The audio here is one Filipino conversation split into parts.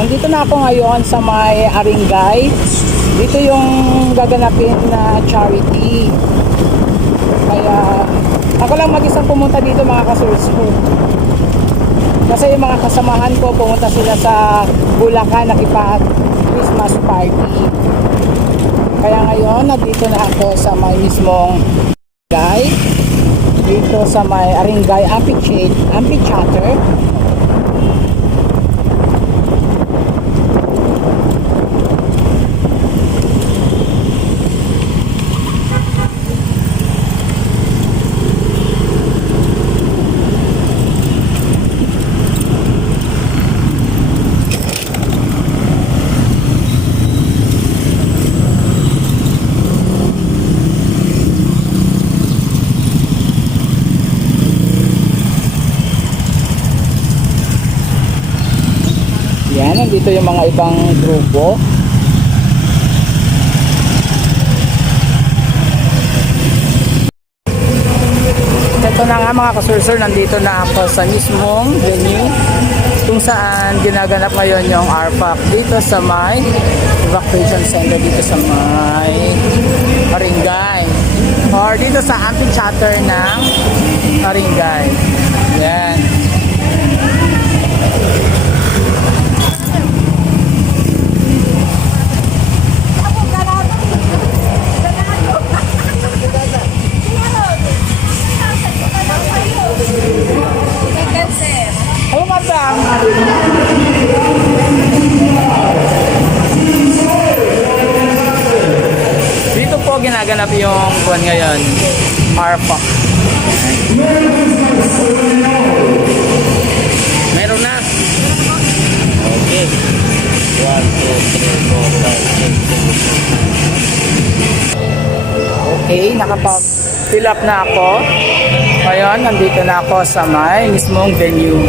Nandito na ako ngayon sa may Aringay. Dito yung gaganapin na charity. Kaya ako lang mag-isang pumunta dito mga kasurso. Kasi yung mga kasamahan ko pumunta sila sa Bulacan nakipag-Christmas party. Kaya ngayon nandito na ako sa may mismong Aringay. Dito sa may Aringay Amphitheater. Yan, nandito yung mga ibang grupo. Ito na nga mga kasursur, nandito na ako sa mismong venue kung saan ginaganap ngayon yung RPAC dito sa may evacuation center dito sa may Aringay or dito sa amphitheater ng Aringay. Yan. Hello, madam. Dito po ginaganap yung buwan ngayon, RPAC. Meron na. Okay. 1, 2, 3, 4, 5, 6, 7. Okay, nakapag-fill up na ako. Ngayon, nandito na ako sa may mismong venue.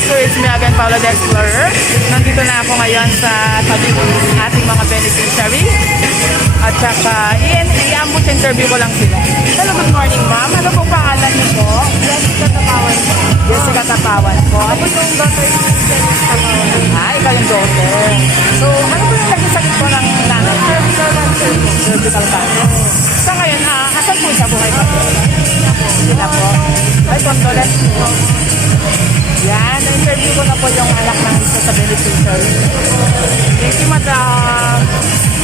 So it's me again, Paula the Explorer. Nandito na ako ngayon sa tabi ng ating mga beneficiary. At saka, i-ambut interview ko lang sila. Hello, good morning ma'am. Ano pong pangalan niyo po? Jessica Tapawan po. Jessica Tapawan po. Ako yung daughter ni Dennis Tapawan. Ikaw yung daughter. So, ano po yung naging sakit po ng nanay? Cervical cancer po. Cervical cancer. So ngayon, asan po sa buhay pa po? Sila po. Ay, condolence po. Yan, na-interview ko na po yung anak ng isa sa beneficiary. Thank you, madam.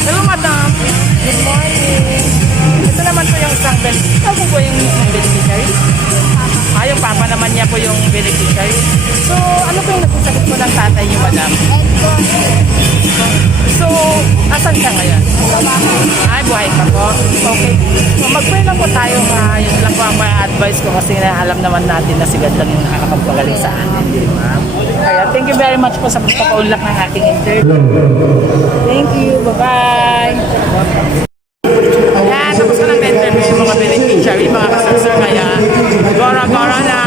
Hello, madam. Good morning. Ito naman po yung isang beneficiary. Ano po yung isang beneficiary? Yung papa naman niya po yung beneficiary. So, ano po yung nagsasagot po ng tatay niyo, madam? So, asan siya ngayon? Ay, buhay pa po. Okay. So, mag-pray lang po tayo. Yun lang po ang advice ko kasi alam naman natin na si God lang yung nakakapagpagaling sa atin. Kaya, thank you very much po sa pagpapaunlak ng ating interview. Thank you. Bye-bye. Yan, tapos ko ng interview yung mga beneficiary, mga kasasar. Kaya, gora-gora na.